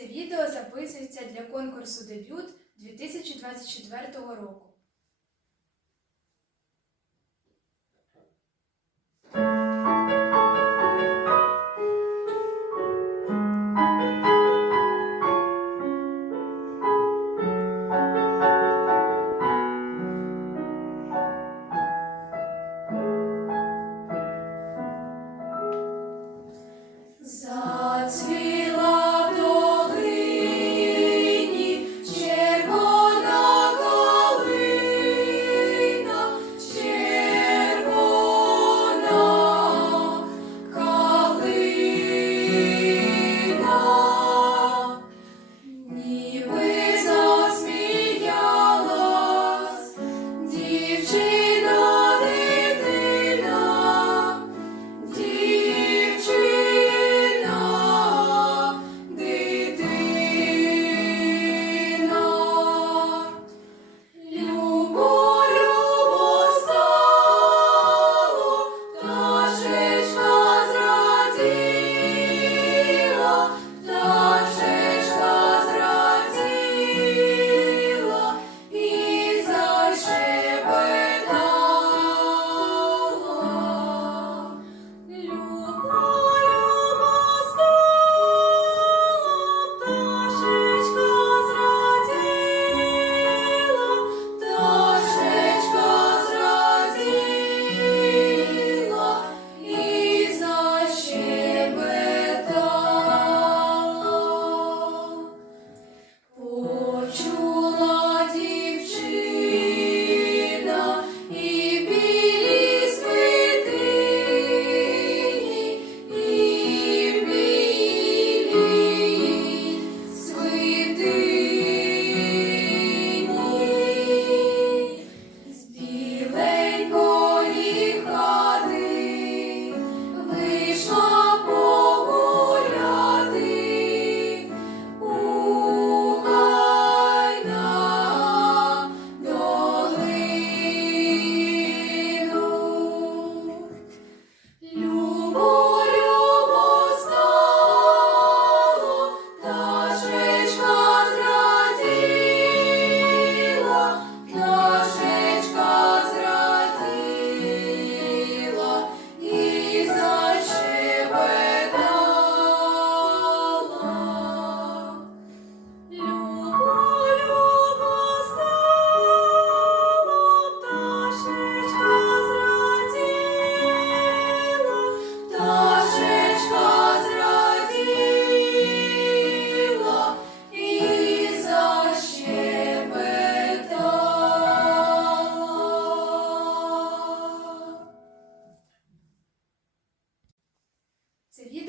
Це відео записується для конкурсу Дебют 2024 року. Czy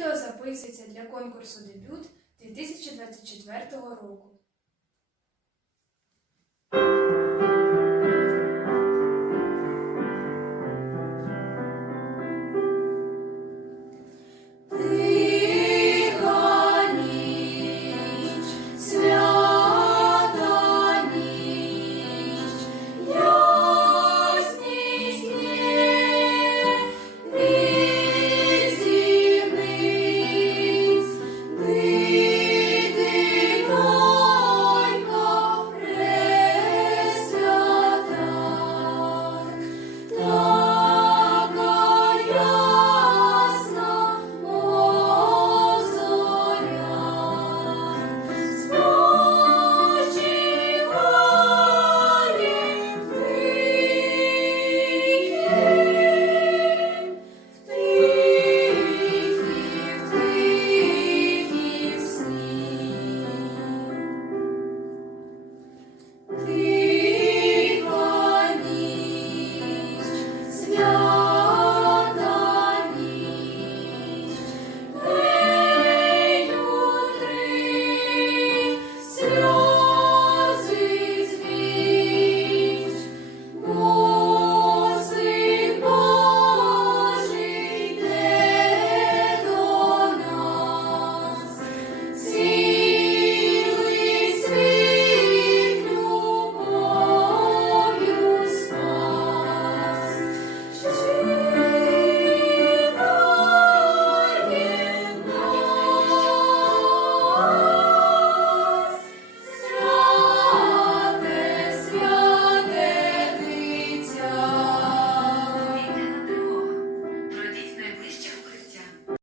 Відео записується для конкурсу дебют 2024 року.